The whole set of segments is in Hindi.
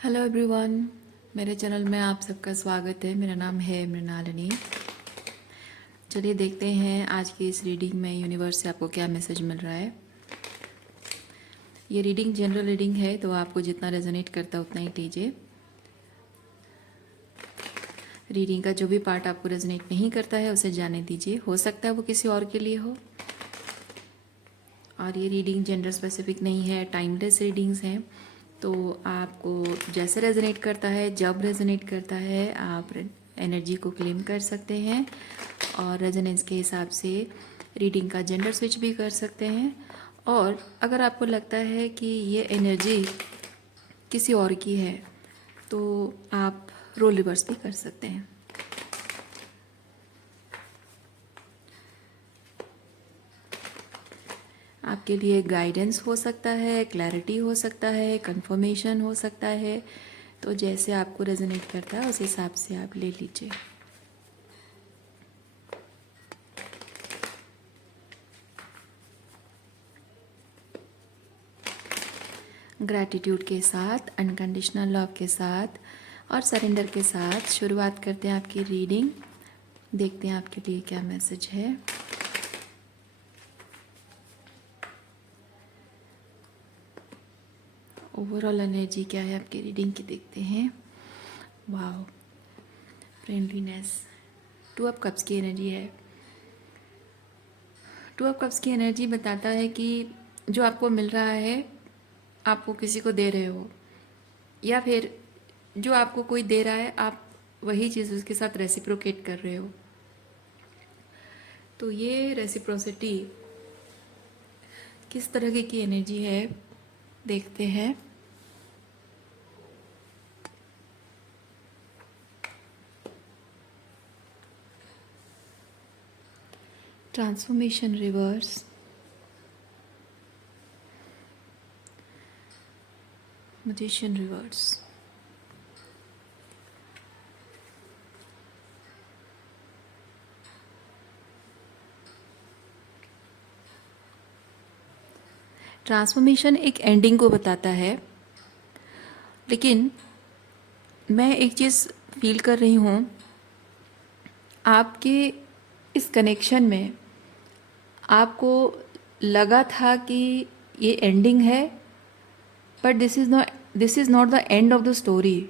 हेलो एवरीवन, मेरे चैनल में आप सबका स्वागत है। मेरा नाम है मृणालिनी। चलिए देखते हैं आज की इस रीडिंग में यूनिवर्स से आपको क्या मैसेज मिल रहा है। ये रीडिंग जनरल रीडिंग है, तो आपको जितना रेजोनेट करता है उतना ही लीजिए। रीडिंग का जो भी पार्ट आपको रेजोनेट नहीं करता है उसे जाने दीजिए, हो सकता है वो किसी और के लिए हो। और ये रीडिंग जेंडर स्पेसिफिक नहीं है, टाइमलेस रीडिंग्स हैं। तो आपको जैसे रेजोनेट करता है, जब रेजोनेट करता है, आप एनर्जी को क्लेम कर सकते हैं और रेजोनेंस के हिसाब से रीडिंग का जेंडर स्विच भी कर सकते हैं। और अगर आपको लगता है कि ये एनर्जी किसी और की है तो आप रोल रिवर्स भी कर सकते हैं। आपके लिए गाइडेंस हो सकता है, क्लैरिटी हो सकता है, कंफर्मेशन हो सकता है। तो जैसे आपको रेजोनेट करता है उस हिसाब से आप ले लीजिए। ग्रैटिट्यूड के साथ, अनकंडीशनल लव के साथ और सरेंडर के साथ शुरुआत करते हैं आपकी रीडिंग। देखते हैं आपके लिए क्या मैसेज है। ओवरऑल एनर्जी क्या है आपकी रीडिंग की, देखते हैं। Wow, friendliness, two of cups की एनर्जी है। टू ऑफ कप्स की एनर्जी बताता है कि जो आपको मिल रहा है आप वो किसी को दे रहे हो, या फिर जो आपको कोई दे रहा है आप वही चीज़ उसके साथ रेसिप्रोकेट कर रहे हो। तो ये रेसिप्रोसिटी किस तरह की एनर्जी है देखते हैं। Transformation reverse, magician reverse. Transformation एक एंडिंग को बताता है, लेकिन मैं एक चीज़ फील कर रही हूँ आपके इस कनेक्शन में। आपको लगा था कि ये एंडिंग है, but this is not the end of the story.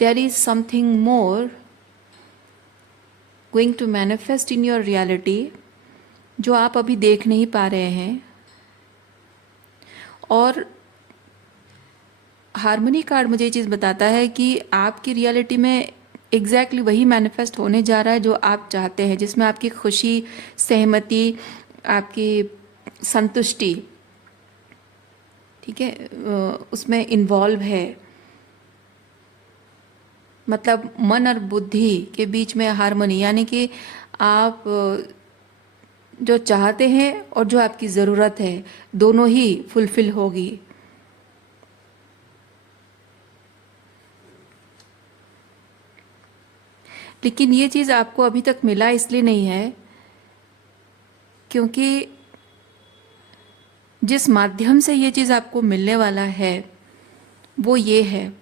There is something more going to manifest in your reality जो आप अभी देख नहीं पा रहे हैं। और हार्मनी कार्ड मुझे ये चीज़ बताता है कि आपकी रियलिटी में एग्जैक्टली वही मैनिफेस्ट होने जा रहा है जो आप चाहते हैं, जिसमें आपकी खुशी, सहमति, आपकी संतुष्टि, ठीक है, उसमें इन्वॉल्व है। मतलब मन और बुद्धि के बीच में हार्मनी, यानी कि आप जो चाहते हैं और जो आपकी ज़रूरत है दोनों ही फुलफिल होगी। लेकिन ये चीज़ आपको अभी तक मिला इसलिए नहीं है क्योंकि जिस माध्यम से ये चीज़ आपको मिलने वाला है वो ये है।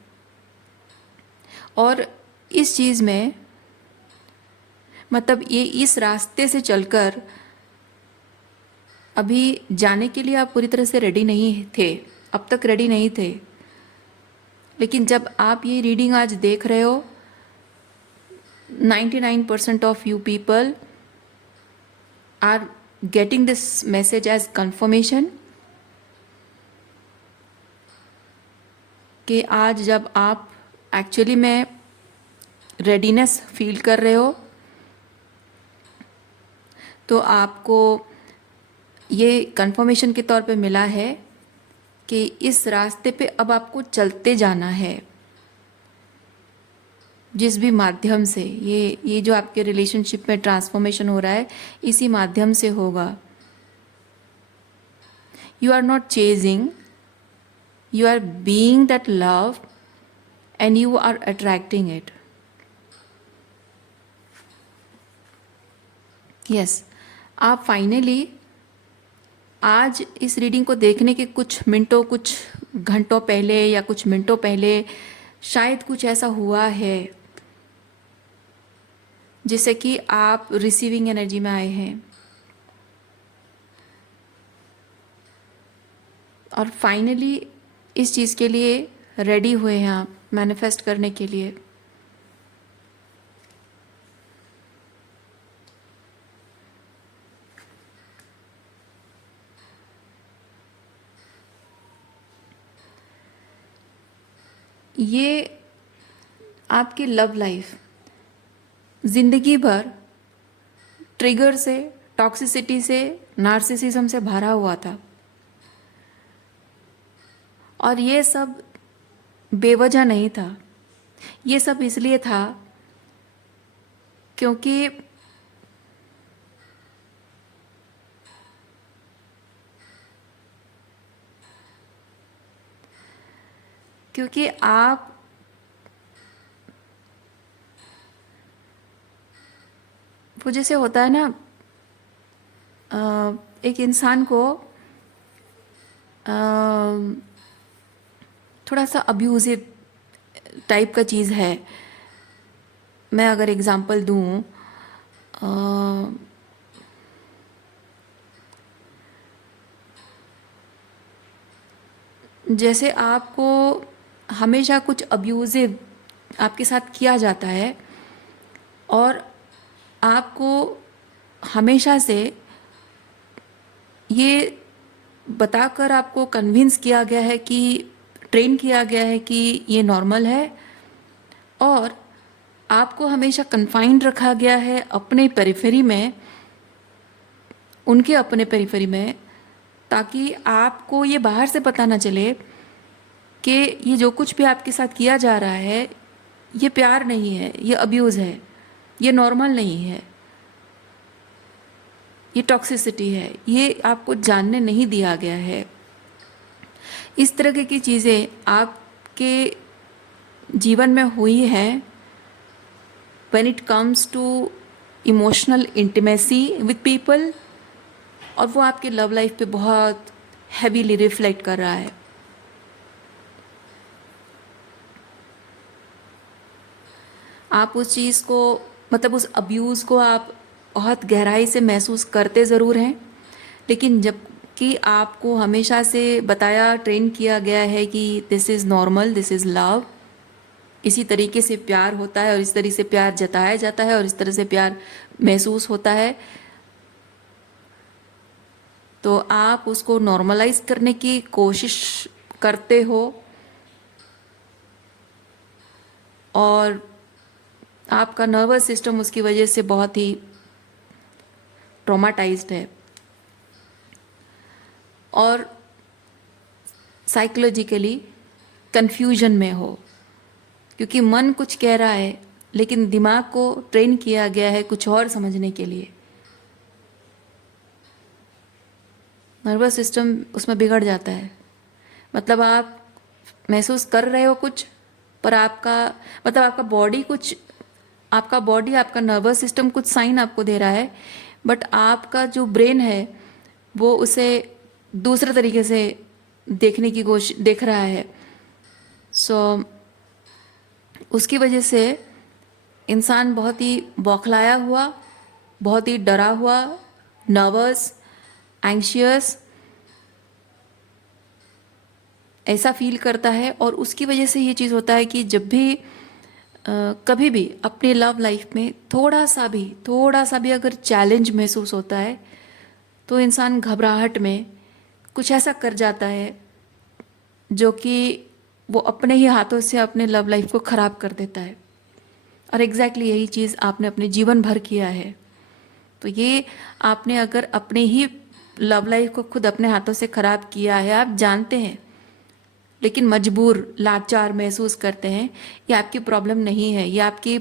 और इस चीज़ में मतलब ये इस रास्ते से चलकर अभी जाने के लिए आप पूरी तरह से रेडी नहीं थे, अब तक रेडी नहीं थे। लेकिन जब आप ये रीडिंग आज देख रहे हो, 99% of you people are getting this message as confirmation कि आज जब आप एक्चुअली में रेडीनेस फील कर रहे हो तो आपको ये कंफर्मेशन के तौर पे मिला है कि इस रास्ते पे अब आपको चलते जाना है। जिस भी माध्यम से ये जो आपके रिलेशनशिप में ट्रांसफॉर्मेशन हो रहा है इसी माध्यम से होगा। You are not chasing, you are being that love and you are attracting it. Yes, आप फाइनली आज इस रीडिंग को देखने के कुछ मिनटों, कुछ घंटों पहले या कुछ मिनटों पहले शायद कुछ ऐसा हुआ है जिससे कि आप रिसीविंग एनर्जी में आए हैं, और फाइनली इस चीज़ के लिए रेडी हुए हैं आप मैनिफेस्ट करने के लिए। ये आपकी लव लाइफ जिंदगी भर ट्रिगर से, टॉक्सिसिटी से, नार्सिसिज्म से भरा हुआ था, और ये सब बेवजह नहीं था। ये सब इसलिए था क्योंकि आप वो जैसे होता है ना, एक इंसान को थोड़ा सा अब्यूजिव टाइप का चीज़ है। मैं अगर एग्जांपल दूं, जैसे आपको हमेशा कुछ अब्यूजिव आपके साथ किया जाता है, और आपको हमेशा से ये बताकर आपको कन्विंस किया गया है, कि ट्रेन किया गया है कि ये नॉर्मल है, और आपको हमेशा कन्फाइंड रखा गया है अपने पेरिफेरी में, उनके अपने पेरिफेरी में, ताकि आपको ये बाहर से पता ना चले कि ये जो कुछ भी आपके साथ किया जा रहा है ये प्यार नहीं है, ये अब्यूज़ है, ये नॉर्मल नहीं है, ये टॉक्सिसिटी है, ये आपको जानने नहीं दिया गया है। इस तरह की चीज़ें आपके जीवन में हुई हैं when it comes to emotional intimacy with people, और वो आपके लव लाइफ पे बहुत हैवीली रिफ्लेक्ट कर रहा है। आप उस चीज़ को, मतलब उस अब्यूज़ को आप बहुत गहराई से महसूस करते ज़रूर हैं, लेकिन जबकि आपको हमेशा से बताया, ट्रेन किया गया है कि this is normal, this is love, इसी तरीके से प्यार होता है और इस तरह से प्यार जताया जाता है और इस तरह से प्यार महसूस होता है, तो आप उसको नॉर्मलाइज करने की कोशिश करते हो, और आपका नर्वस सिस्टम उसकी वजह से बहुत ही ट्रॉमाटाइज्ड है, और साइकोलॉजिकली कंफ्यूजन में हो, क्योंकि मन कुछ कह रहा है लेकिन दिमाग को ट्रेन किया गया है कुछ और समझने के लिए। नर्वस सिस्टम उसमें बिगड़ जाता है। मतलब आप महसूस कर रहे हो कुछ, पर आपका, मतलब आपका बॉडी, आपका नर्वस सिस्टम कुछ साइन आपको दे रहा है, बट आपका जो ब्रेन है वो उसे दूसरे तरीके से देखने की कोशिश देख रहा है। सो उसकी वजह से इंसान बहुत ही बौखलाया हुआ, बहुत ही डरा हुआ, नर्वस, एंग्शियस ऐसा फील करता है, और उसकी वजह से ये चीज़ होता है कि जब भी कभी भी अपनी लव लाइफ में थोड़ा सा भी अगर चैलेंज महसूस होता है, तो इंसान घबराहट में कुछ ऐसा कर जाता है जो कि वो अपने ही हाथों से अपने लव लाइफ को ख़राब कर देता है। और एग्जैक्टली यही चीज़ आपने अपने जीवन भर किया है। तो ये आपने अगर अपने ही लव लाइफ को खुद अपने हाथों से ख़राब किया है, आप जानते हैं, लेकिन मजबूर, लाचार महसूस करते हैं, ये आपकी प्रॉब्लम नहीं है, ये आपकी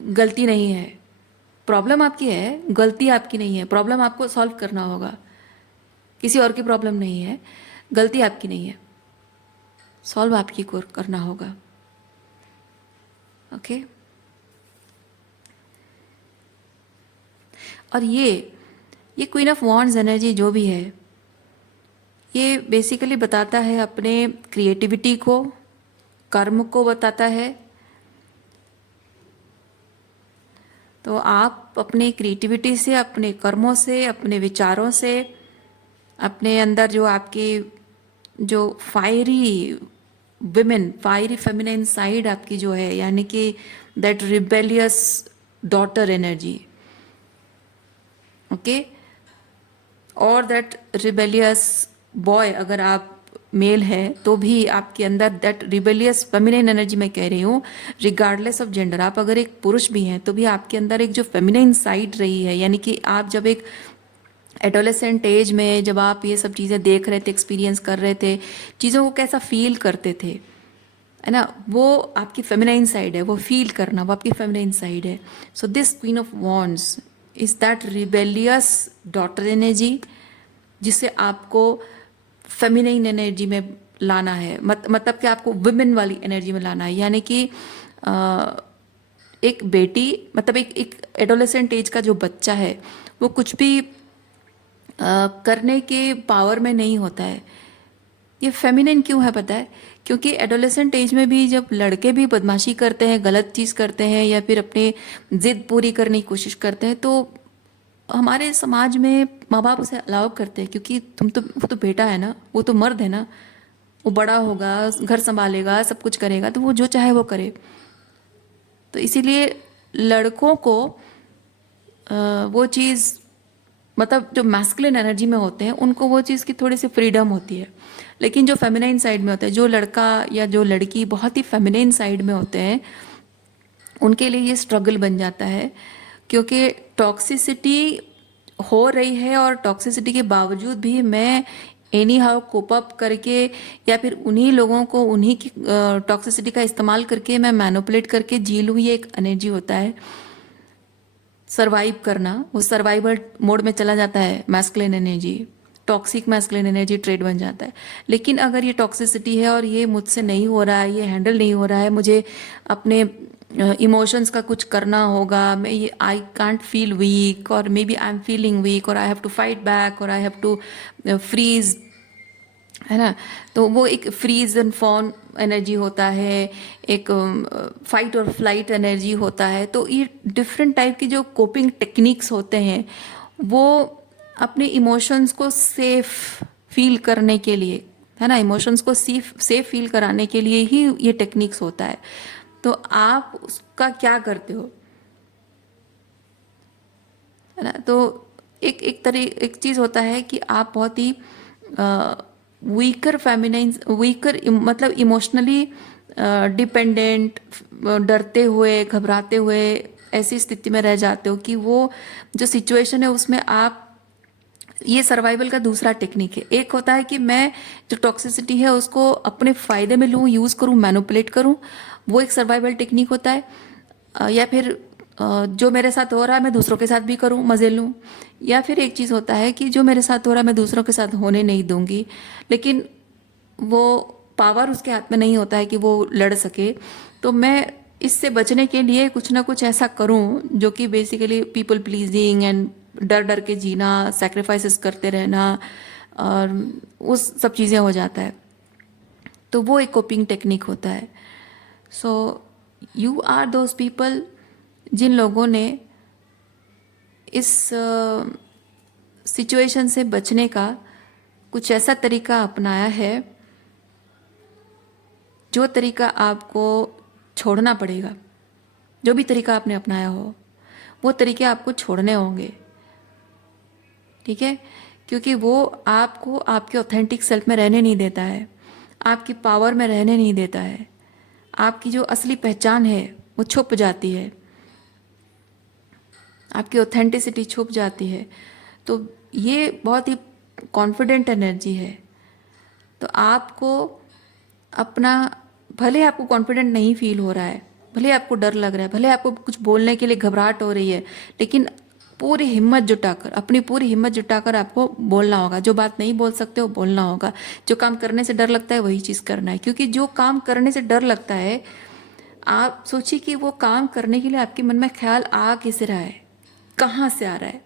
गलती नहीं है। प्रॉब्लम आपकी है, गलती आपकी नहीं है। प्रॉब्लम आपको सॉल्व करना होगा, किसी और की प्रॉब्लम नहीं है, गलती आपकी नहीं है, सॉल्व आपकी को करना होगा। ओके। और ये क्वीन ऑफ वॉन्ड्स एनर्जी जो भी है, ये बेसिकली बताता है अपने क्रिएटिविटी को, कर्म को बताता है। तो आप अपनी क्रिएटिविटी से, अपने कर्मों से, अपने विचारों से, अपने अंदर जो आपकी जो fiery women, fiery feminine side आपकी जो है, यानी कि that rebellious daughter energy, okay, और दैट रिबेलियस बॉय, अगर आप मेल है तो भी आपके अंदर दैट रिबेलियस फेमिनिन एनर्जी मैं कह रही हूँ, रिगार्डलेस ऑफ जेंडर। आप अगर एक पुरुष भी हैं तो भी आपके अंदर एक जो फेमिनिन साइड रही है, यानी कि आप जब एक एडोलेसेंट एज में जब आप ये सब चीज़ें देख रहे थे, एक्सपीरियंस कर रहे थे, चीज़ों को कैसा फील करते थे, है ना, वो आपकी फेमिनाइन साइड है, वो फील करना वो आपकी फेमिनाइन साइड है। So this queen of wands is that rebellious daughter energy, जिसे आपको फेमिनाइन एनर्जी में लाना है, मतलब कि आपको वुमेन वाली एनर्जी में लाना है। यानी कि एक बेटी, मतलब एक एडोलेसेंट एज का जो बच्चा है वो कुछ भी करने के पावर में नहीं होता है। ये फेमिनिन क्यों है पता है? क्योंकि एडोलेसेंट एज में भी जब लड़के भी बदमाशी करते हैं, गलत चीज़ करते हैं, या फिर अपनी जिद पूरी करने की कोशिश करते हैं, तो हमारे समाज में माँ बाप उसे अलाउ करते हैं, क्योंकि वो तो बेटा है ना, वो तो मर्द है ना, वो बड़ा होगा, घर संभालेगा, सब कुछ करेगा, तो वो जो चाहे वो करे। तो इसीलिए लड़कों को वो चीज़, मतलब जो मैस्कुलिन एनर्जी में होते हैं उनको वो चीज़ की थोड़ी सी फ्रीडम होती है, लेकिन जो फेमिनाइन साइड में होता है, जो लड़का या जो लड़की बहुत ही फेमिनाइन साइड में होते हैं, उनके लिए ये स्ट्रगल बन जाता है, क्योंकि टॉक्सिसिटी हो रही है और टॉक्सिसिटी के बावजूद भी मैं एनी हाउ कोप अप करके, या फिर उन्हीं लोगों को उन्हीं की टॉक्सिसिटी का इस्तेमाल करके मैं मैनिपुलेट करके जी लूँ, ये एक एनर्जी होता है सरवाइव करना। वो सर्वाइवल मोड में चला जाता है masculine energy, toxic masculine energy trade बन जाता है। लेकिन अगर ये टॉक्सिसिटी है और ये मुझसे नहीं हो रहा है, ये हैंडल नहीं हो रहा है, मुझे अपने इमोशंस का कुछ करना होगा, मैं ये आई कांट फील वीक, और may be I am feeling weak, और I have to fight back, और आई हैव टू फ्रीज, है ना, तो वो एक फ्रीज एंड फॉर्म एनर्जी होता है, एक फाइट और फ्लाइट एनर्जी होता है। तो ये डिफरेंट टाइप की जो कोपिंग टेक्निक्स होते हैं, वो अपने इमोशंस को सेफ फील करने के लिए, है ना, इमोशंस को सेफ फील कराने के लिए ही ये टेक्निक्स होता है। तो आप उसका क्या करते हो, है ना। तो एक चीज़ होता है कि आप बहुत ही वीकर फेमिनाइन, वीकर मतलब इमोशनली डिपेंडेंट, डरते हुए, घबराते हुए ऐसी स्थिति में रह जाते हो कि वो जो सिचुएशन है उसमें आप, ये सर्वाइवल का दूसरा टेक्निक है। एक होता है कि मैं जो टॉक्सिसिटी है उसको अपने फ़ायदे में लूँ, यूज़ करूँ, मैनिपुलेट करूँ, वो एक सर्वाइवल टेक्निक होता है। या फिर जो मेरे साथ हो रहा है मैं दूसरों के साथ भी करूं, मज़े लूं। या फिर एक चीज़ होता है कि जो मेरे साथ हो रहा है मैं दूसरों के साथ होने नहीं दूंगी, लेकिन वो पावर उसके हाथ में नहीं होता है कि वो लड़ सके। तो मैं इससे बचने के लिए कुछ ना कुछ ऐसा करूं जो कि बेसिकली पीपल प्लीजिंग एंड डर डर के जीना, सेक्रीफाइसेस करते रहना, और उस सब चीज़ें हो जाता है। तो वो एक कोपिंग टेक्निक होता है। So you are those people जिन लोगों ने इस सिचुएशन से बचने का कुछ ऐसा तरीका अपनाया है, जो तरीका आपको छोड़ना पड़ेगा। जो भी तरीका आपने अपनाया हो वो तरीके आपको छोड़ने होंगे, ठीक है, क्योंकि वो आपको आपके ऑथेंटिक सेल्फ में रहने नहीं देता है, आपकी पावर में रहने नहीं देता है, आपकी जो असली पहचान है वो छुप जाती है, आपकी ऑथेंटिसिटी छुप जाती है। तो ये बहुत ही कॉन्फिडेंट एनर्जी है। तो आपको अपना, भले आपको कॉन्फिडेंट नहीं फील हो रहा है, भले आपको डर लग रहा है, भले आपको कुछ बोलने के लिए घबराहट हो रही है, लेकिन पूरी हिम्मत जुटाकर, अपनी पूरी हिम्मत जुटाकर आपको बोलना होगा। जो बात नहीं बोल सकते हो बोलना होगा। जो काम करने से डर लगता है वही चीज़ करना है, क्योंकि जो काम करने से डर लगता है, आप सोचिए कि वो काम करने के लिए आपके मन में ख्याल आ किस रहा है, कहाँ से आ रहा है,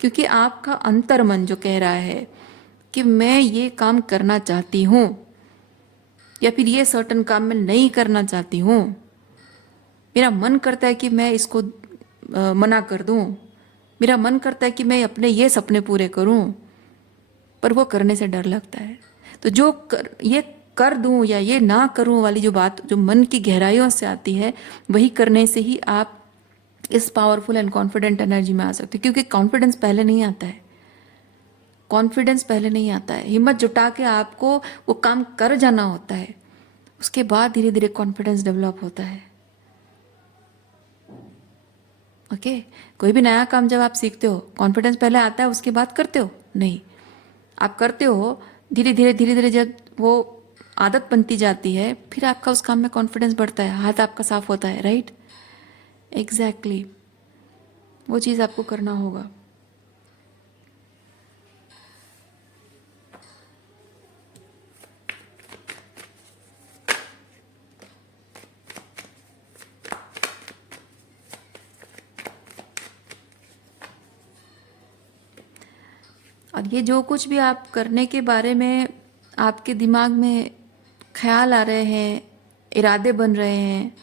क्योंकि आपका अंतर मन जो कह रहा है कि मैं ये काम करना चाहती हूँ या फिर ये सर्टन काम मैं नहीं करना चाहती हूँ, मेरा मन करता है कि मैं इसको मना कर दूँ, मेरा मन करता है कि मैं अपने ये सपने पूरे करूँ, पर वो करने से डर लगता है। तो ये कर दूँ या ये ना करूँ वाली जो बात जो मन की गहराइयों से आती है, वही करने से ही आप इस पावरफुल एंड कॉन्फिडेंट एनर्जी में आ सकते हो। क्योंकि कॉन्फिडेंस पहले नहीं आता है, कॉन्फिडेंस पहले नहीं आता है। हिम्मत जुटा के आपको वो काम कर जाना होता है, उसके बाद धीरे धीरे कॉन्फिडेंस डेवलप होता है। ओके कोई भी नया काम जब आप सीखते हो, कॉन्फिडेंस पहले आता है उसके बाद करते हो? नहीं, आप करते हो धीरे धीरे जब वो आदत बनती जाती है, फिर आपका उस काम में कॉन्फिडेंस बढ़ता है, हाथ आपका साफ होता है। राइट, एग्जैक्टली वो चीज़ आपको करना होगा। और ये जो कुछ भी आप करने के बारे में आपके दिमाग में ख्याल आ रहे हैं, इरादे बन रहे हैं,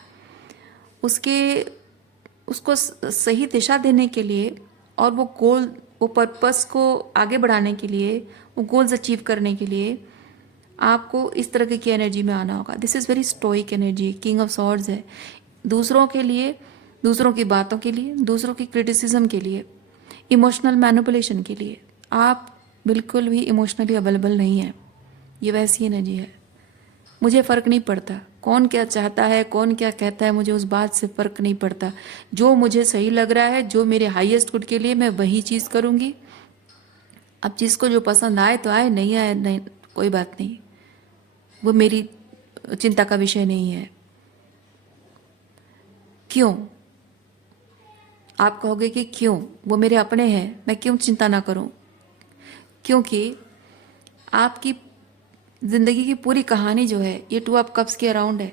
उसके उसको सही दिशा देने के लिए और वो गोल, वो पर्पस को आगे बढ़ाने के लिए, वो गोल्स अचीव करने के लिए आपको इस तरह की एनर्जी में आना होगा। This is very stoic energy, king of swords है। दूसरों के लिए, दूसरों की बातों के लिए, दूसरों की क्रिटिसिज्म के लिए, इमोशनल मैनिपुलेशन के लिए आप बिल्कुल भी इमोशनली अवेलेबल नहीं है। ये वैसी एनर्जी है। मुझे फ़र्क नहीं पड़ता कौन क्या चाहता है, कौन क्या कहता है, मुझे उस बात से फ़र्क नहीं पड़ता। जो मुझे सही लग रहा है, जो मेरे हाईएस्ट गुड के लिए, मैं वही चीज़ करूँगी। अब जिसको जो पसंद आए तो आए, नहीं आए नहीं, कोई बात नहीं, वो मेरी चिंता का विषय नहीं है। क्यों? आप कहोगे कि क्यों, वो मेरे अपने हैं, मैं क्यों चिंता ना करूं? क्योंकि आपकी ज़िंदगी की पूरी कहानी जो है ये 2 ऑफ कप्स के अराउंड है।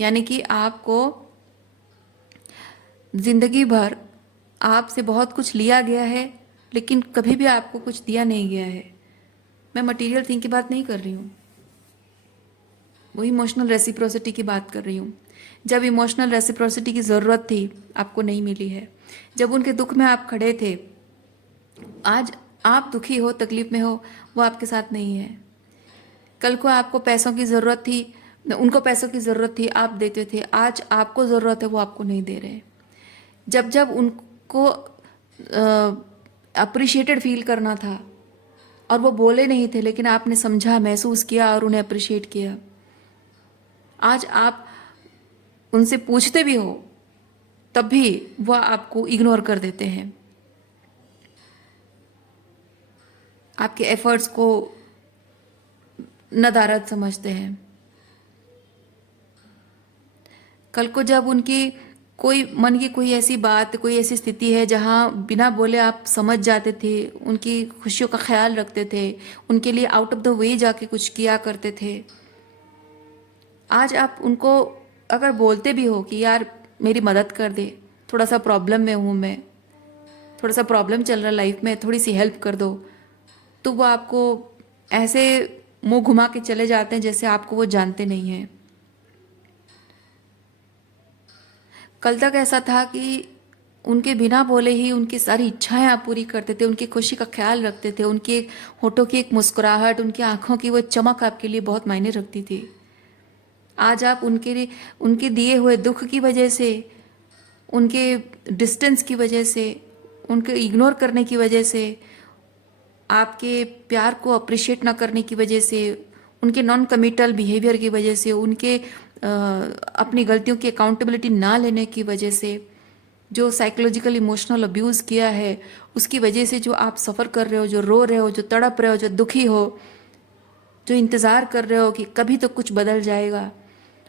यानी कि आपको ज़िंदगी भर आपसे बहुत कुछ लिया गया है, लेकिन कभी भी आपको कुछ दिया नहीं गया है। मैं मटेरियल थिंग की बात नहीं कर रही हूँ, वो इमोशनल रेसिप्रोसिटी की बात कर रही हूँ। जब इमोशनल रेसिप्रोसिटी की ज़रूरत थी, आपको नहीं मिली है। जब उनके दुख में आप खड़े थे, आज आप दुखी हो, तकलीफ में हो, वो आपके साथ नहीं है। कल को आपको पैसों की ज़रूरत थी, उनको पैसों की ज़रूरत थी, आप देते थे। आज आपको ज़रूरत है, वो आपको नहीं दे रहे। जब जब उनको अप्रिशिएटेड फील करना था और वो बोले नहीं थे, लेकिन आपने समझा, महसूस किया और उन्हें अप्रिशिएट किया, आज आप उनसे पूछते भी हो तब भी वह आपको इग्नोर कर देते हैं, आपके एफर्ट्स को नदारद समझते हैं। कल को जब उनकी कोई मन की कोई ऐसी बात, कोई ऐसी स्थिति है जहाँ बिना बोले आप समझ जाते थे, उनकी खुशियों का ख्याल रखते थे, उनके लिए आउट ऑफ द वे जाके कुछ किया करते थे, आज आप उनको अगर बोलते भी हो कि यार मेरी मदद कर दे, थोड़ा सा प्रॉब्लम में हूँ मैं, थोड़ा सा प्रॉब्लम चल रहा है लाइफ में, थोड़ी सी हेल्प कर दो, तो वो आपको ऐसे मुंह घुमा के चले जाते हैं जैसे आपको वो जानते नहीं हैं। कल तक ऐसा था कि उनके बिना बोले ही उनकी सारी इच्छाएं आप पूरी करते थे, उनकी खुशी का ख्याल रखते थे, उनके होठों की एक मुस्कुराहट, उनकी आंखों की वो चमक आपके लिए बहुत मायने रखती थी। आज आप उनके दिए हुए दुख की वजह से, उनके डिस्टेंस की वजह से, उनके इग्नोर करने की वजह से, आपके प्यार को अप्रिशिएट ना करने की वजह से, उनके नॉन कमिटल बिहेवियर की वजह से, उनके अपनी गलतियों की अकाउंटेबिलिटी ना लेने की वजह से, जो साइकोलॉजिकल इमोशनल अब्यूज़ किया है, उसकी वजह से जो आप सफ़र कर रहे हो, जो रो रहे हो, जो तड़प रहे हो, जो दुखी हो, जो इंतज़ार कर रहे हो कि कभी तो कुछ बदल जाएगा,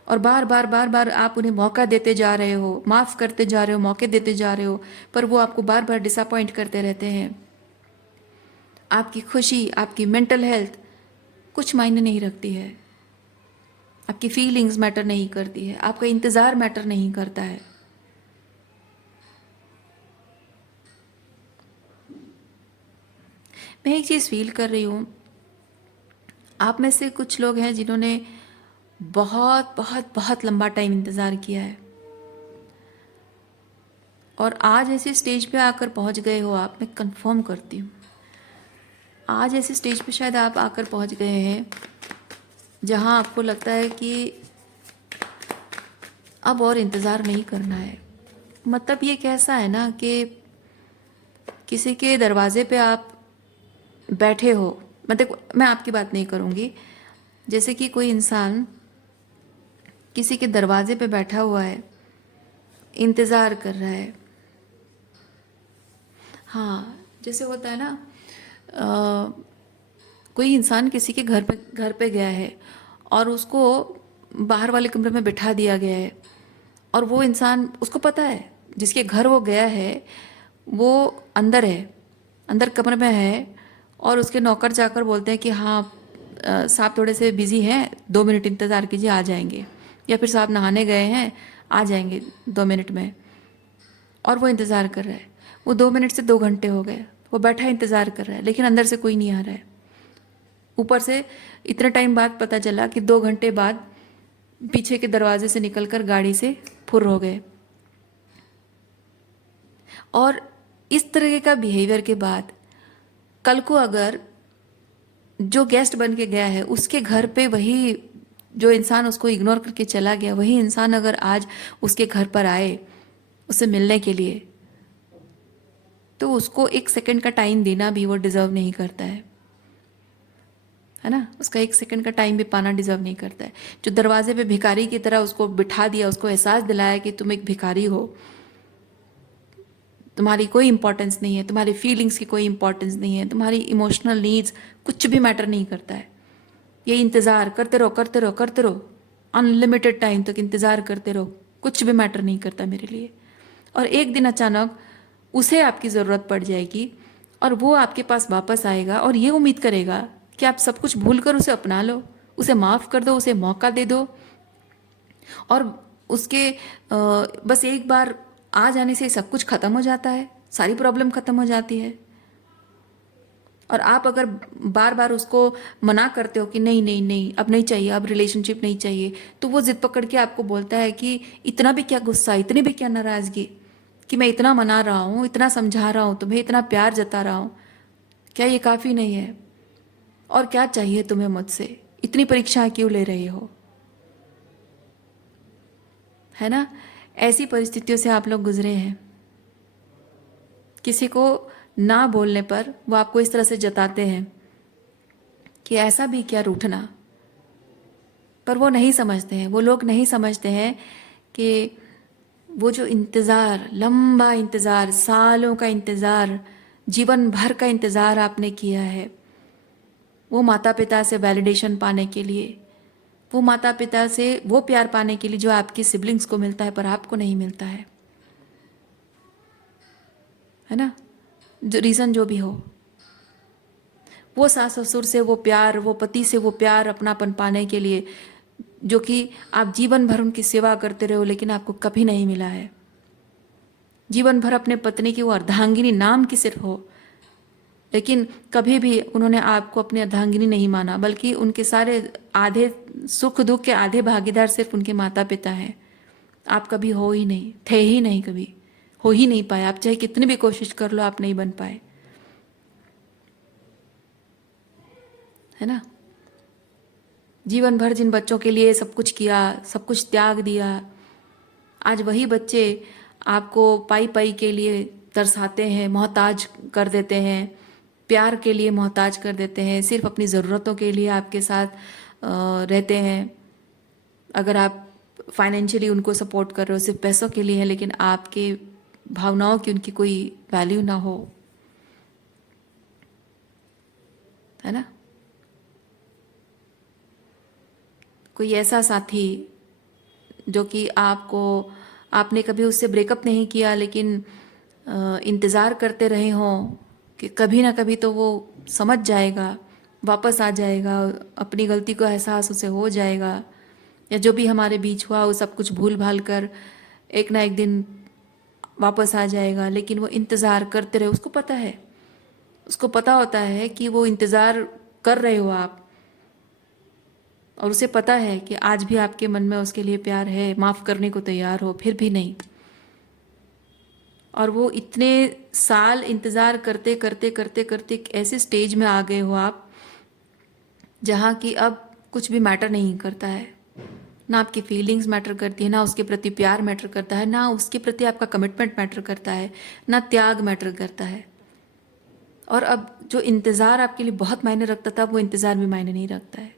और बार बार बार बार आप उन्हें मौका देते जा रहे हो, माफ़ करते जा रहे हो, मौके देते जा रहे हो, पर वो आपको बार बार डिसअपॉइंट करते रहते हैं। आपकी खुशी, आपकी मेंटल हेल्थ कुछ मायने नहीं रखती है, आपकी फीलिंग्स मैटर नहीं करती है, आपका इंतज़ार मैटर नहीं करता है। मैं एक चीज़ फील कर रही हूँ, आप में से कुछ लोग हैं जिन्होंने बहुत बहुत बहुत लंबा टाइम इंतज़ार किया है और आज ऐसे स्टेज पे आकर पहुँच गए हो आप, मैं कंफर्म करती हूँ आज ऐसे स्टेज पे शायद आप आकर पहुँच गए हैं जहाँ आपको लगता है कि अब और इंतज़ार नहीं करना है। मतलब ये कैसा है ना कि किसी के दरवाजे पे आप बैठे हो, मतलब मैं आपकी बात नहीं करूँगी, जैसे कि कोई इंसान किसी के दरवाजे पे बैठा हुआ है, इंतज़ार कर रहा है। हाँ, जैसे होता है ना, कोई इंसान किसी के घर पे गया है और उसको बाहर वाले कमरे में बिठा दिया गया है और वो इंसान, उसको पता है जिसके घर वो गया है वो अंदर है, अंदर कमरे में है और उसके नौकर जाकर बोलते हैं कि हाँ साहब थोड़े से बिज़ी हैं, 2 मिनट इंतज़ार कीजिए आ जाएंगे, या फिर साहब नहाने गए हैं आ जाएंगे 2 मिनट में। और वो इंतज़ार कर रहा है, वो 2 मिनट से 2 घंटे हो गए, वो बैठा इंतज़ार कर रहा है लेकिन अंदर से कोई नहीं आ रहा है। ऊपर से इतने टाइम बाद पता चला कि 2 घंटे बाद पीछे के दरवाजे से निकलकर गाड़ी से फुर हो गए। और इस तरह का बिहेवियर के बाद कल को अगर जो गेस्ट बन के गया है उसके घर पे वही जो इंसान उसको इग्नोर करके चला गया, वही इंसान अगर आज उसके घर पर आए उससे मिलने के लिए, तो उसको 1 सेकंड का टाइम देना भी वो डिज़र्व नहीं करता है ना। उसका 1 सेकंड का टाइम भी पाना डिज़र्व नहीं करता है। जो दरवाजे पे भिखारी की तरह उसको बिठा दिया, उसको एहसास दिलाया कि तुम एक भिखारी हो, तुम्हारी कोई इंपॉर्टेंस नहीं है, तुम्हारी फीलिंग्स की कोई इंपॉर्टेंस नहीं है, तुम्हारी इमोशनल नीड्स कुछ भी मैटर नहीं करता है। ये इंतज़ार करते रहो करते रहो करते रहो, अनलिमिटेड टाइम तक इंतज़ार करते रहो, कुछ भी मैटर नहीं करता मेरे लिए। और एक दिन अचानक उसे आपकी ज़रूरत पड़ जाएगी और वो आपके पास वापस आएगा और ये उम्मीद करेगा कि आप सब कुछ भूल कर उसे अपना लो, उसे माफ़ कर दो, उसे मौका दे दो। और उसके बस एक बार आ जाने से सब कुछ ख़त्म हो जाता है, सारी प्रॉब्लम ख़त्म हो जाती है। और आप अगर बार बार उसको मना करते हो कि नहीं नहीं नहीं अब नहीं चाहिए, अब रिलेशनशिप नहीं चाहिए, तो वो जिद पकड़ के आपको बोलता है कि इतना भी क्या गुस्सा, इतनी भी क्या नाराज़गी, कि मैं इतना मना रहा हूँ, इतना समझा रहा हूँ तुम्हें, इतना प्यार जता रहा हूँ, क्या ये काफ़ी नहीं है? और क्या चाहिए तुम्हें मुझसे, इतनी परीक्षाएं क्यों ले रहे हो, है ना। ऐसी परिस्थितियों से आप लोग गुजरे हैं। किसी को ना बोलने पर वो आपको इस तरह से जताते हैं कि ऐसा भी क्या रूठना, पर वो नहीं समझते हैं, वो लोग नहीं समझते हैं कि वो जो इंतज़ार, लंबा इंतज़ार, सालों का इंतज़ार, जीवन भर का इंतज़ार आपने किया है, वो माता पिता से वैलिडेशन पाने के लिए, वो माता पिता से वो प्यार पाने के लिए जो आपकी सिबलिंग्स को मिलता है पर आपको नहीं मिलता है ना। जो रीज़न जो भी हो, वो सास ससुर से वो प्यार, वो पति से वो प्यार, अपनापन पाने के लिए जो कि आप जीवन भर उनकी सेवा करते रहो लेकिन आपको कभी नहीं मिला है। जीवन भर अपने पत्नी की वो अर्धांगिनी नाम की सिर्फ हो, लेकिन कभी भी उन्होंने आपको अपनी अर्धांगिनी नहीं माना, बल्कि उनके सारे आधे सुख दुख के आधे भागीदार सिर्फ उनके माता पिता हैं। आप कभी हो ही नहीं, थे ही नहीं, कभी हो ही नहीं पाए। आप चाहे कितनी भी कोशिश कर लो, आप नहीं बन पाए, है ना। जीवन भर जिन बच्चों के लिए सब कुछ किया, सब कुछ त्याग दिया, आज वही बच्चे आपको पाई पाई के लिए तरसाते हैं, मोहताज कर देते हैं, प्यार के लिए मोहताज कर देते हैं, सिर्फ अपनी ज़रूरतों के लिए आपके साथ रहते हैं। अगर आप फाइनेंशियली उनको सपोर्ट कर रहे हो सिर्फ पैसों के लिए है, लेकिन आपके भावनाओं की उनकी कोई वैल्यू ना हो, है ना। कोई ऐसा साथी जो कि आपने कभी उससे ब्रेकअप नहीं किया लेकिन इंतज़ार करते रहे हों कि कभी ना कभी तो वो समझ जाएगा, वापस आ जाएगा, अपनी गलती को एहसास उसे हो जाएगा, या जो भी हमारे बीच हुआ वो सब कुछ भूल भाल कर एक ना एक दिन वापस आ जाएगा। लेकिन वो इंतज़ार करते रहे, उसको पता है, उसको पता होता है कि वो इंतज़ार कर रहे हो आप, और उसे पता है कि आज भी आपके मन में उसके लिए प्यार है, माफ़ करने को तैयार हो, फिर भी नहीं। और वो इतने साल इंतज़ार करते करते करते करते एक ऐसे स्टेज में आ गए हो आप जहाँ की अब कुछ भी मैटर नहीं करता है। ना आपकी फीलिंग्स मैटर करती है, ना उसके प्रति प्यार मैटर करता है, ना उसके प्रति आपका कमिटमेंट मैटर करता है, ना त्याग मैटर करता है। और अब जो इंतज़ार आपके लिए बहुत मायने रखता था, वो इंतज़ार भी मायने नहीं रखता है।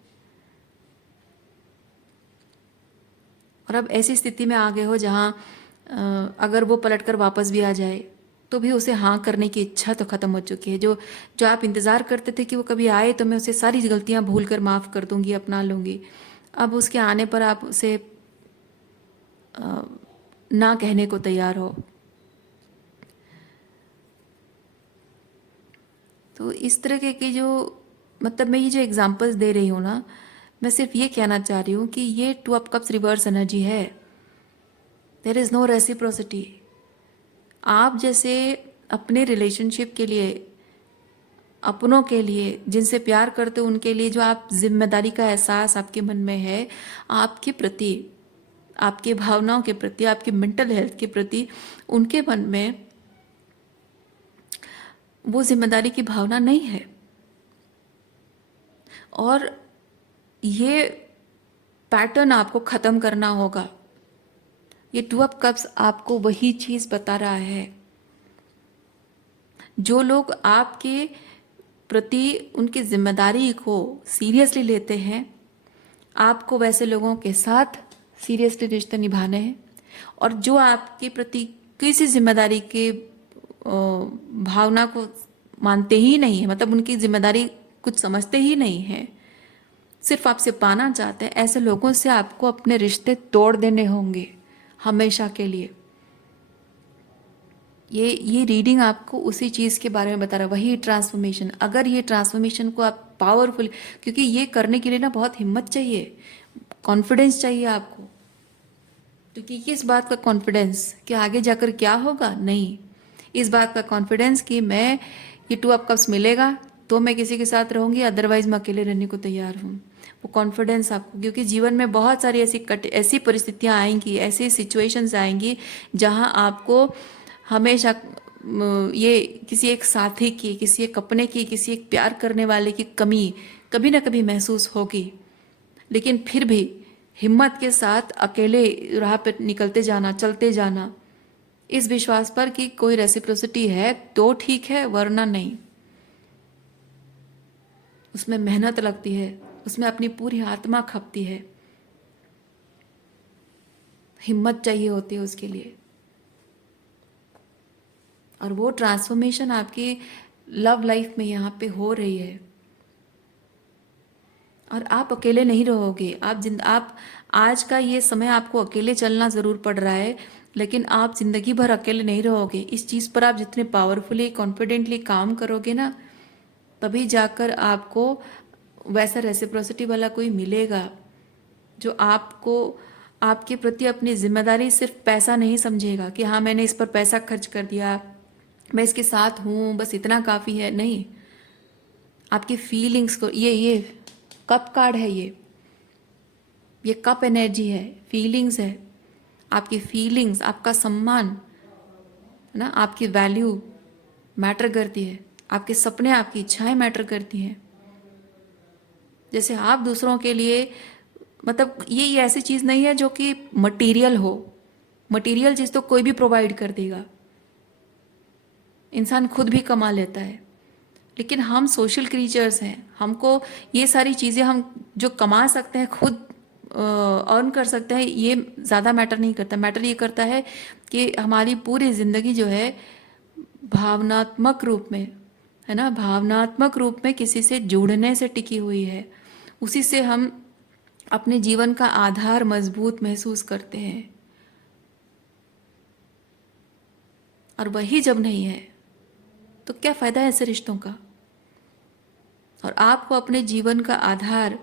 और अब ऐसी स्थिति में आ गए हो जहाँ अगर वो पलटकर वापस भी आ जाए तो भी उसे हाँ करने की इच्छा तो ख़त्म हो चुकी है। जो जो आप इंतज़ार करते थे कि वो कभी आए तो मैं उसे सारी गलतियाँ भूल कर माफ़ कर दूंगी, अपना लूँगी, अब उसके आने पर आप उसे ना कहने को तैयार हो। तो इस तरह के जो मतलब मैं ये जो एग्जांपल्स दे रही हूँ ना, मैं सिर्फ ये कहना चाह रही हूँ कि ये 2 ऑफ कप्स रिवर्स एनर्जी है। There is no reciprocity. आप जैसे अपने रिलेशनशिप के लिए, अपनों के लिए, जिनसे प्यार करते हो उनके लिए जो आप जिम्मेदारी का एहसास आपके मन में है, आपके प्रति, आपके भावनाओं के प्रति, आपकी मेंटल हेल्थ के प्रति, उनके मन में वो जिम्मेदारी की भावना नहीं है। और ये पैटर्न आपको ख़त्म करना होगा। ये 2 ऑफ कप्स आपको वही चीज़ बता रहा है। जो लोग आपके प्रति उनकी जिम्मेदारी को सीरियसली लेते हैं, आपको वैसे लोगों के साथ सीरियसली रिश्ते निभाने हैं। और जो आपके प्रति किसी जिम्मेदारी के भावना को मानते ही नहीं है, मतलब उनकी जिम्मेदारी कुछ समझते ही नहीं है, सिर्फ आपसे पाना चाहते हैं, ऐसे लोगों से आपको अपने रिश्ते तोड़ देने होंगे हमेशा के लिए। ये रीडिंग आपको उसी चीज़ के बारे में बता रहा है, वही ट्रांसफॉर्मेशन। अगर ये ट्रांसफॉर्मेशन को आप पावरफुल, क्योंकि ये करने के लिए ना बहुत हिम्मत चाहिए, कॉन्फिडेंस चाहिए आपको। क्योंकि किस बात का कॉन्फिडेंस कि आगे जाकर क्या होगा, नहीं, इस बात का कॉन्फिडेंस कि मैं ये 2 ऑफ कप्स मिलेगा तो मैं किसी के साथ रहूंगी, अदरवाइज मैं अकेले रहने को तैयार हूँ। वो कॉन्फिडेंस आपको, क्योंकि जीवन में बहुत सारी ऐसी परिस्थितियाँ आएंगी, ऐसी सिचुएशंस आएंगी जहाँ आपको हमेशा ये किसी एक साथी की, किसी एक अपने की, किसी एक प्यार करने वाले की कमी कभी ना कभी महसूस होगी। लेकिन फिर भी हिम्मत के साथ अकेले राह पर निकलते जाना, चलते जाना, इस विश्वास पर कि कोई रेसिप्रोसिटी है तो ठीक है, वरना नहीं। उसमें मेहनत लगती है, उसमें अपनी पूरी आत्मा खपती है, हिम्मत चाहिए होती है उसके लिए। और वो ट्रांसफॉर्मेशन आपकी लव लाइफ में यहाँ पे हो रही है। और आप अकेले नहीं रहोगे। आप आज का ये समय आपको अकेले चलना ज़रूर पड़ रहा है, लेकिन आप ज़िंदगी भर अकेले नहीं रहोगे। इस चीज़ पर आप जितने पावरफुली, कॉन्फिडेंटली काम करोगे ना, तभी जाकर आपको वैसा रेसिप्रोसिटी वाला कोई मिलेगा जो आपको, आपके प्रति अपनी जिम्मेदारी सिर्फ पैसा नहीं समझेगा कि हाँ मैंने इस पर पैसा खर्च कर दिया, मैं इसके साथ हूँ, बस इतना काफ़ी है। नहीं, आपकी फीलिंग्स को, ये कप कार्ड है, ये कप एनर्जी है, फीलिंग्स है। आपकी फीलिंग्स, आपका सम्मान है ना, आपकी वैल्यू मैटर करती है, आपके सपने, आपकी इच्छाएं मैटर करती हैं। जैसे आप दूसरों के लिए, मतलब ये ऐसी चीज़ नहीं है जो कि मटेरियल हो। मटेरियल चीज़ तो कोई भी प्रोवाइड कर देगा, इंसान खुद भी कमा लेता है। लेकिन हम सोशल क्रीचर्स हैं, हमको ये सारी चीज़ें हम जो कमा सकते हैं, खुद अर्न कर सकते हैं, ये ज़्यादा मैटर नहीं करता। मैटर ये करता है कि हमारी पूरी ज़िंदगी जो है भावनात्मक रूप में, है ना, भावनात्मक रूप में किसी से जुड़ने से टिकी हुई है। उसी से हम अपने जीवन का आधार मजबूत महसूस करते हैं। और वही जब नहीं है तो क्या फ़ायदा है ऐसे रिश्तों का। और आपको अपने जीवन का आधार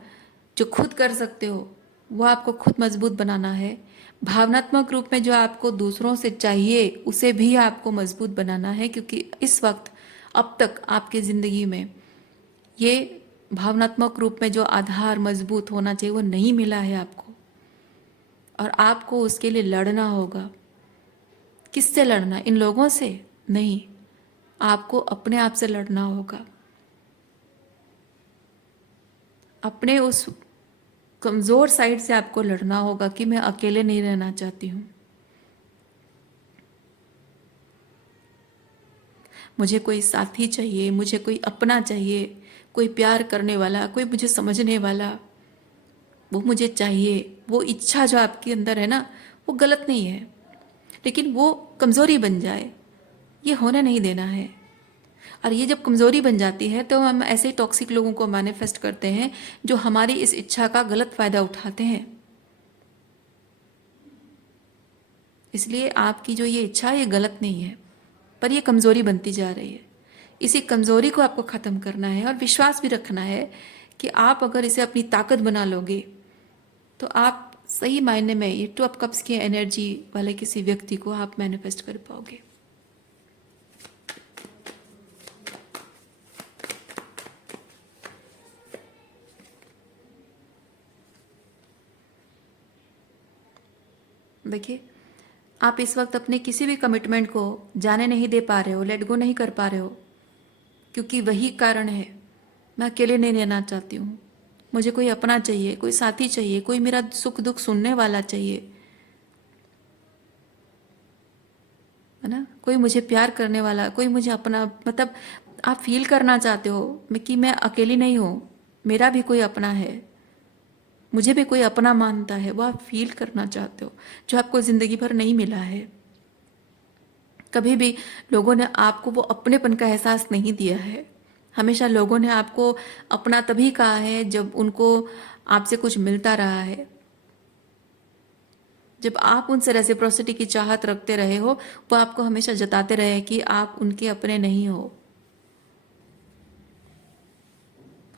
जो खुद कर सकते हो, वो आपको खुद मजबूत बनाना है। भावनात्मक रूप में जो आपको दूसरों से चाहिए, उसे भी आपको मजबूत बनाना है। क्योंकि इस वक्त अब तक आपके ज़िंदगी में ये भावनात्मक रूप में जो आधार मजबूत होना चाहिए वो नहीं मिला है आपको, और आपको उसके लिए लड़ना होगा। किससे लड़ना? इन लोगों से नहीं, आपको अपने आप से लड़ना होगा। अपने उस कमज़ोर साइड से आपको लड़ना होगा कि मैं अकेले नहीं रहना चाहती हूँ, मुझे कोई साथी चाहिए, मुझे कोई अपना चाहिए, कोई प्यार करने वाला, कोई मुझे समझने वाला, वो मुझे चाहिए। वो इच्छा जो आपके अंदर है ना, वो गलत नहीं है, लेकिन वो कमज़ोरी बन जाए, ये होने नहीं देना है। और ये जब कमज़ोरी बन जाती है तो हम ऐसे टॉक्सिक लोगों को मैनिफेस्ट करते हैं जो हमारी इस इच्छा का गलत फ़ायदा उठाते हैं। इसलिए आपकी जो ये इच्छा है ये गलत नहीं है, पर ये कमज़ोरी बनती जा रही है। इसी कमज़ोरी को आपको ख़त्म करना है और विश्वास भी रखना है कि आप अगर इसे अपनी ताकत बना लोगे तो आप सही मायने में ये 2 ऑफ कप्स की एनर्जी वाले किसी व्यक्ति को आप मैनिफेस्ट कर पाओगे। देखिए, आप इस वक्त अपने किसी भी कमिटमेंट को जाने नहीं दे पा रहे हो, लेट गो नहीं कर पा रहे हो, क्योंकि वही कारण है। मैं अकेले नहीं रहना चाहती हूँ, मुझे कोई अपना चाहिए, कोई साथी चाहिए, कोई मेरा सुख दुख सुनने वाला चाहिए, है ना, कोई मुझे प्यार करने वाला, कोई मुझे अपना, मतलब आप फील करना चाहते हो कि मैं अकेली नहीं हूँ, मेरा भी कोई अपना है, मुझे भी कोई अपना मानता है, वो आप फील करना चाहते हो, जो आपको ज़िंदगी भर नहीं मिला है। कभी भी लोगों ने आपको वो अपनेपन का एहसास नहीं दिया है। हमेशा लोगों ने आपको अपना तभी कहा है जब उनको आपसे कुछ मिलता रहा है, जब आप उनसे रेसिप्रोसिटी की चाहत रखते रहे हो, वो आपको हमेशा जताते रहे कि आप उनके अपने नहीं हो।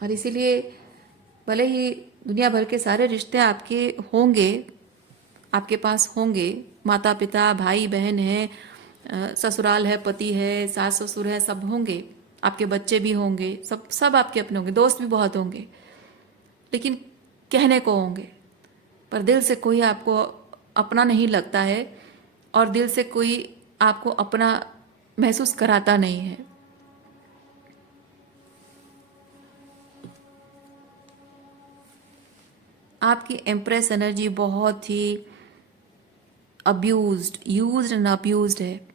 और इसीलिए भले ही दुनिया भर के सारे रिश्ते आपके होंगे, आपके पास होंगे, माता पिता, भाई बहन है, ससुराल है, पति है, सास ससुर है, सब होंगे, आपके बच्चे भी होंगे, सब सब आपके अपने होंगे, दोस्त भी बहुत होंगे, लेकिन कहने को होंगे, पर दिल से कोई आपको अपना नहीं लगता है, और दिल से कोई आपको अपना महसूस कराता नहीं है। आपकी एम्प्रेस एनर्जी बहुत ही यूज्ड एंड अब्यूज्ड है।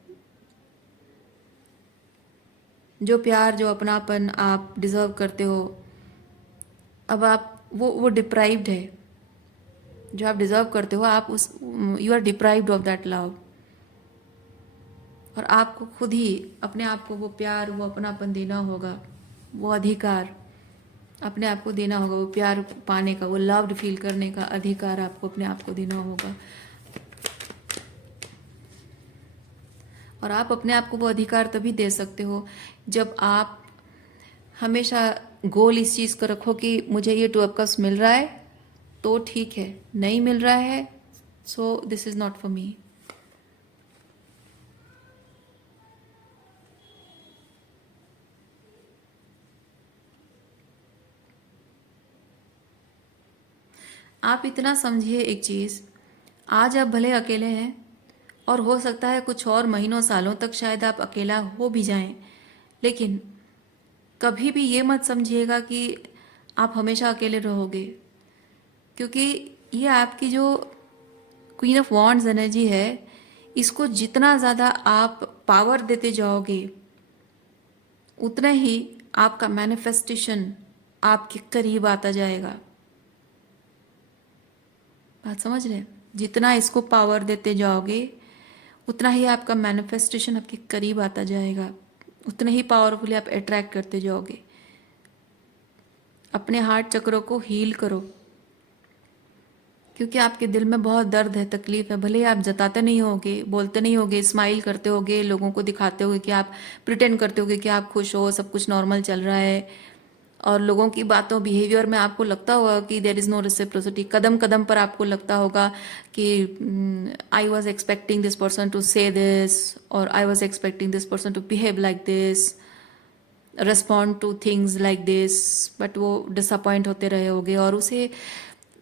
जो प्यार, जो अपनापन आप डिज़र्व करते हो, अब आप वो डिप्राइव्ड है। जो आप डिज़र्व करते हो, आप उस you are deprived of that love. और आपको खुद ही अपने आप को वो प्यार, वो अपनापन देना होगा, वो अधिकार अपने आप को देना होगा, वो प्यार पाने का, वो लव्ड फील करने का अधिकार आपको अपने आप को देना होगा। और आप अपने आप को वो अधिकार तभी दे सकते हो जब आप हमेशा गोल इस चीज़ को रखो कि मुझे ये 2 ऑफ कप्स मिल रहा है तो ठीक है, नहीं मिल रहा है so this is not for me. आप इतना समझिए एक चीज़, आज आप भले अकेले हैं और हो सकता है कुछ और महीनों सालों तक शायद आप अकेला हो भी जाएं, लेकिन कभी भी ये मत समझिएगा कि आप हमेशा अकेले रहोगे, क्योंकि ये आपकी जो क्वीन ऑफ वॉन्ड्स एनर्जी है, इसको जितना ज़्यादा आप पावर देते जाओगे उतना ही आपका मैनिफेस्टेशन आपके करीब आता जाएगा। बात समझ रहे हैं? जितना इसको पावर देते जाओगे उतना ही आपका मैनिफेस्टेशन आपके करीब आता जाएगा, उतने ही पावरफुली आप अट्रैक्ट करते जाओगे। अपने हार्ट चक्रों को हील करो, क्योंकि आपके दिल में बहुत दर्द है, तकलीफ है। भले आप जताते नहीं होगे, बोलते नहीं होगे, स्माइल करते होगे, लोगों को दिखाते होगे कि आप प्रिटेंड करते होगे कि आप खुश हो, सब कुछ नॉर्मल चल रहा है, और लोगों की बातों बिहेवियर में आपको लगता होगा कि देयर इज़ नो रेसिप्रोसिटी। कदम कदम पर आपको लगता होगा कि I was expecting this person to say this, और I was expecting this person to behave like this, respond to things like this, but वो डिसअपॉइंट होते रहे होगे और उसे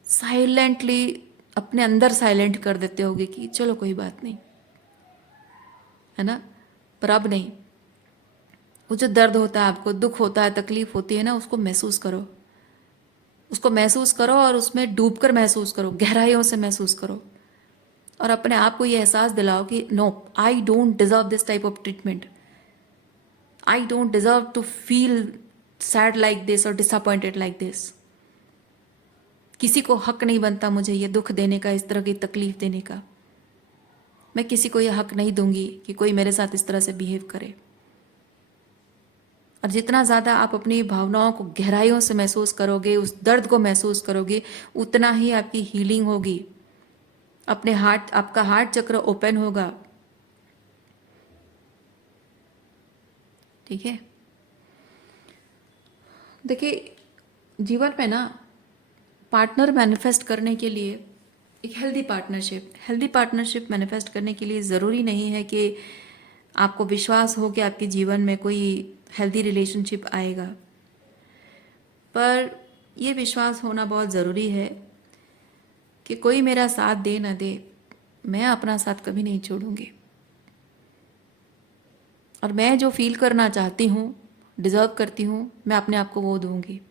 साइलेंटली अपने अंदर साइलेंट कर देते होगे कि चलो कोई बात नहीं, है ना। पर अब नहीं, वो जो दर्द होता है, आपको दुख होता है, तकलीफ होती है ना, उसको महसूस करो, उसको महसूस करो और उसमें डूबकर महसूस करो, गहराइयों से महसूस करो और अपने आप को ये एहसास दिलाओ कि no, I don't deserve this type of treatment, I don't deserve to feel sad like this और डिसअपॉइंटेड लाइक दिस। किसी को हक नहीं बनता मुझे ये दुख देने का, इस तरह की तकलीफ देने का। मैं किसी को ये हक नहीं दूंगी कि कोई मेरे साथ इस तरह से बिहेव करे। और जितना ज़्यादा आप अपनी भावनाओं को गहराइयों से महसूस करोगे, उस दर्द को महसूस करोगे, उतना ही आपकी हीलिंग होगी। अपने हार्ट, आपका हार्ट चक्र ओपन होगा। ठीक है। देखिए, जीवन में ना पार्टनर मैनिफेस्ट करने के लिए, एक हेल्दी पार्टनरशिप मैनिफेस्ट करने के लिए ज़रूरी नहीं है कि आपको विश्वास हो कि आपके जीवन में कोई हेल्दी रिलेशनशिप आएगा, पर यह विश्वास होना बहुत ज़रूरी है कि कोई मेरा साथ दे ना दे, मैं अपना साथ कभी नहीं छोड़ूंगी और मैं जो फील करना चाहती हूँ, डिज़र्व करती हूँ, मैं अपने आप को वो दूंगी।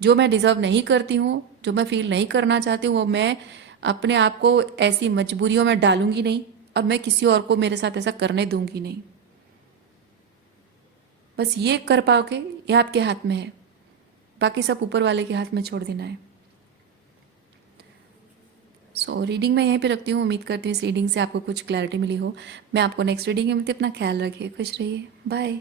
जो मैं डिज़र्व नहीं करती हूँ, जो मैं फील नहीं करना चाहती हूँ, वो मैं अपने आप को ऐसी मजबूरियों में डालूंगी नहीं और मैं किसी और को मेरे साथ ऐसा करने दूंगी नहीं। बस ये कर पाओगे, ये आपके हाथ में है, बाकी सब ऊपर वाले के हाथ में छोड़ देना है। सो रीडिंग मैं यहीं पे रखती हूँ। उम्मीद करती हूँ इस रीडिंग से आपको कुछ क्लैरिटी मिली हो। मैं आपको नेक्स्ट रीडिंग में मिलती हूँ। अपना ख्याल रखिए, खुश रहिए, बाय।